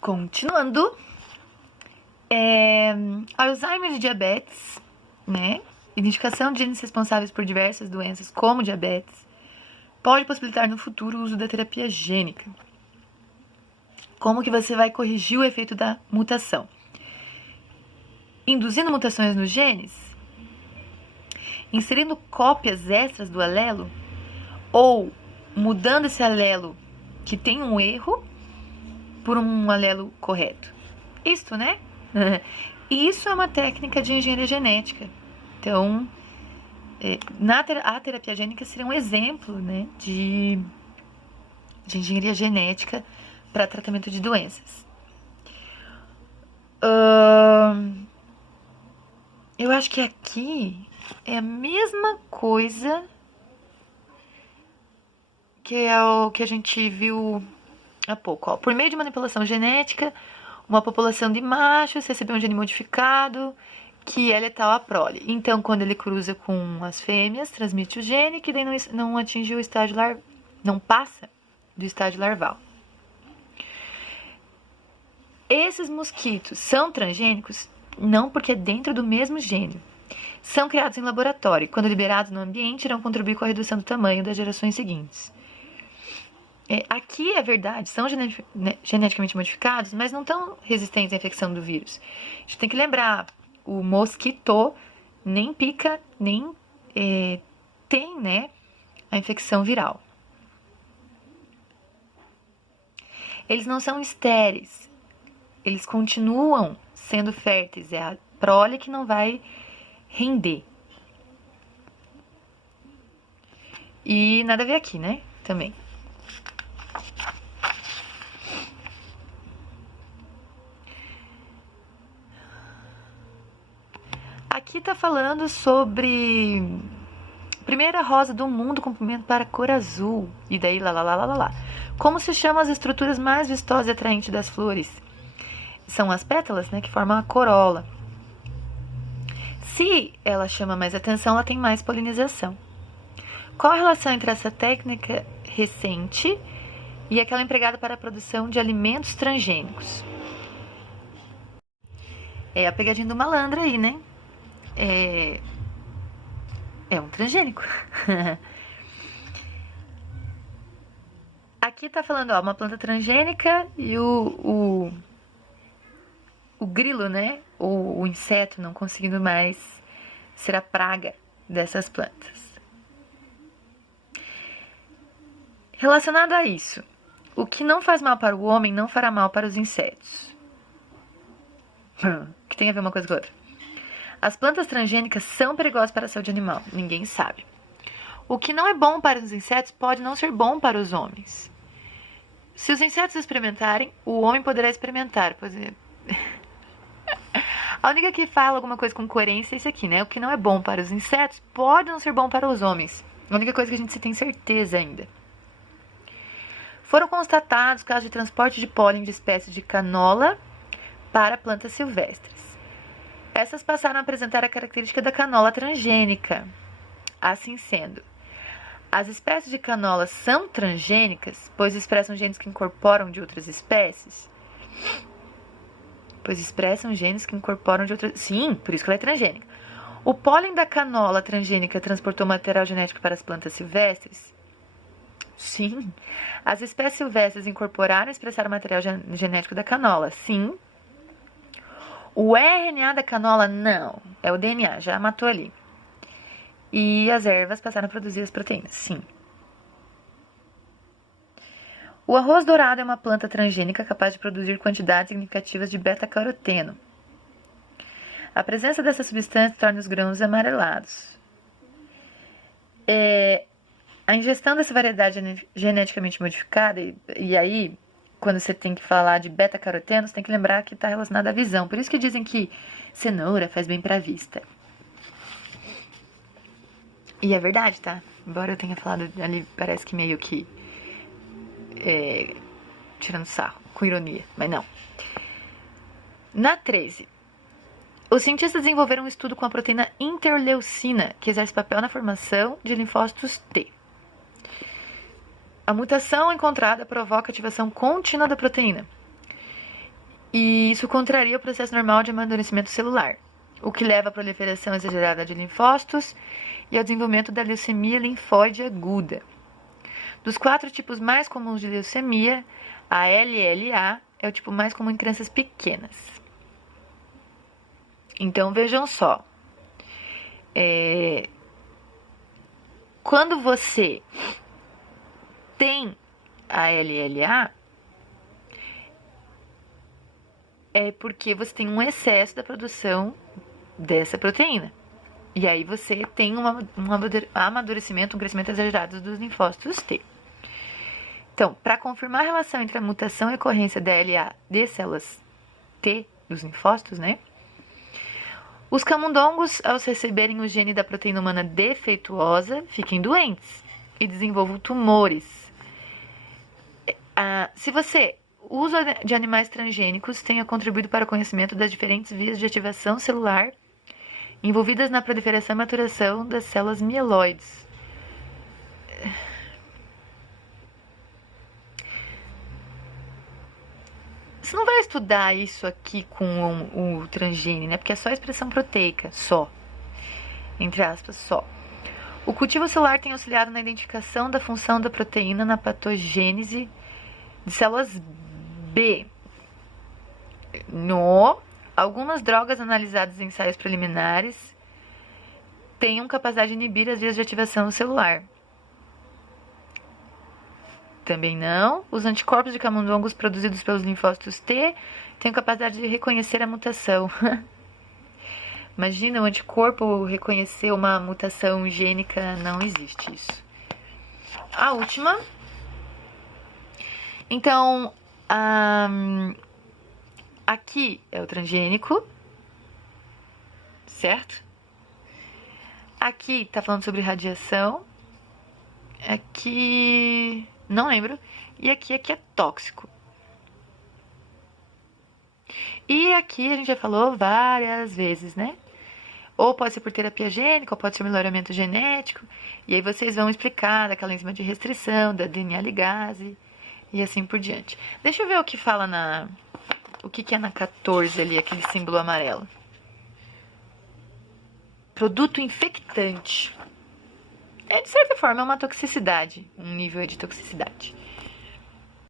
Continuando, Alzheimer e diabetes, né? Identificação de genes responsáveis por diversas doenças, como diabetes, pode possibilitar no futuro o uso da terapia gênica. Como que você vai corrigir o efeito da mutação? Induzindo mutações nos genes, inserindo cópias extras do alelo, ou mudando esse alelo que tem um erro por um alelo correto. Isto, né? Isso é uma técnica de engenharia genética. Então, a terapia gênica seria um exemplo, né, de engenharia genética para tratamento de doenças. Eu acho que aqui é a mesma coisa que é o que a gente viu há pouco. Ó. Por meio de manipulação genética, uma população de machos recebeu um gene modificado que é letal à prole. Então, quando ele cruza com as fêmeas, transmite o gene que daí não atinge o estágio não passa do estágio larval. Esses mosquitos são transgênicos? Não, porque é dentro do mesmo gênero. São criados em laboratório. Quando liberados no ambiente, irão contribuir com a redução do tamanho das gerações seguintes. Aqui é verdade, são geneticamente modificados, mas não estão resistentes à infecção do vírus. A gente tem que lembrar, o mosquito nem pica, nem tem, né, a infecção viral. Eles não são estéreis, eles continuam sendo férteis, é a prole que não vai render. E nada a ver aqui, né, também. Aqui tá falando sobre primeira rosa do mundo com pimenta para cor azul. E daí lá. Como se chamam as estruturas mais vistosas e atraentes das flores? São as pétalas, né, que formam a corola. Se ela chama mais atenção, ela tem mais polinização. Qual a relação entre essa técnica recente e aquela empregada para a produção de alimentos transgênicos? É a pegadinha do malandro aí, né? É um transgênico. Aqui tá falando, ó, uma planta transgênica e o grilo, né? Ou o inseto não conseguindo mais ser a praga dessas plantas. Relacionado a isso, o que não faz mal para o homem não fará mal para os insetos. Que tem a ver uma coisa com a outra. As plantas transgênicas são perigosas para a saúde animal. Ninguém sabe. O que não é bom para os insetos pode não ser bom para os homens. Se os insetos experimentarem, o homem poderá experimentar. Pois é. A única que fala alguma coisa com coerência é isso aqui, né? O que não é bom para os insetos pode não ser bom para os homens. A única coisa que a gente tem certeza ainda. Foram constatados casos de transporte de pólen de espécies de canola para plantas silvestres. Essas passaram a apresentar a característica da canola transgênica. Assim sendo, as espécies de canola são transgênicas, pois expressam genes que incorporam de outras espécies? Sim, por isso que ela é transgênica. O pólen da canola transgênica transportou material genético para as plantas silvestres? Sim. As espécies silvestres incorporaram e expressaram material genético da canola? Sim. O RNA da canola, não. É o DNA, já matou ali. E as ervas passaram a produzir as proteínas, sim. O arroz dourado é uma planta transgênica capaz de produzir quantidades significativas de beta-caroteno. A presença dessa substância torna os grãos amarelados. A ingestão dessa variedade geneticamente modificada, e aí, quando você tem que falar de beta-caroteno, você tem que lembrar que está relacionado à visão. Por isso que dizem que cenoura faz bem para a vista. E é verdade, tá? Embora eu tenha falado ali, parece que meio que tirando sarro, com ironia, mas não. Na 13, os cientistas desenvolveram um estudo com a proteína interleucina, que exerce papel na formação de linfócitos T. A mutação encontrada provoca ativação contínua da proteína. E isso contraria o processo normal de amadurecimento celular, o que leva à proliferação exagerada de linfócitos e ao desenvolvimento da leucemia linfóide aguda. Dos 4 tipos mais comuns de leucemia, a LLA é o tipo mais comum em crianças pequenas. Então vejam só, quando você tem a LLA, é porque você tem um excesso da produção dessa proteína. E aí você tem um amadurecimento, um crescimento exagerado dos linfócitos T. Então, para confirmar a relação entre a mutação e a ocorrência da LA de células T dos linfócitos, né? Os camundongos, ao receberem o gene da proteína humana defeituosa, fiquem doentes e desenvolvam tumores. Se você usa de animais transgênicos tenha contribuído para o conhecimento das diferentes vias de ativação celular envolvidas na proliferação e maturação das células mieloides. Você não vai estudar isso aqui com o transgene, né? Porque é só expressão proteica, só. Entre aspas, só. O cultivo celular tem auxiliado na identificação da função da proteína na patogênese de células B. Algumas drogas analisadas em ensaios preliminares tenham capacidade de inibir as vias de ativação celular. Também não. Os anticorpos de camundongos produzidos pelos linfócitos T têm capacidade de reconhecer a mutação. Imagina, o anticorpo reconhecer uma mutação gênica, não existe isso. A última. Então, aqui é o transgênico, certo? Aqui tá falando sobre radiação. Aqui não lembro. E aqui é tóxico. E aqui a gente já falou várias vezes, né? Ou pode ser por terapia gênica, ou pode ser melhoramento genético. E aí vocês vão explicar daquela enzima de restrição, da DNA ligase e assim por diante. Deixa eu ver o que fala o que é na 14 ali, aquele símbolo amarelo. Produto infectante. De certa forma, é uma toxicidade, um nível de toxicidade.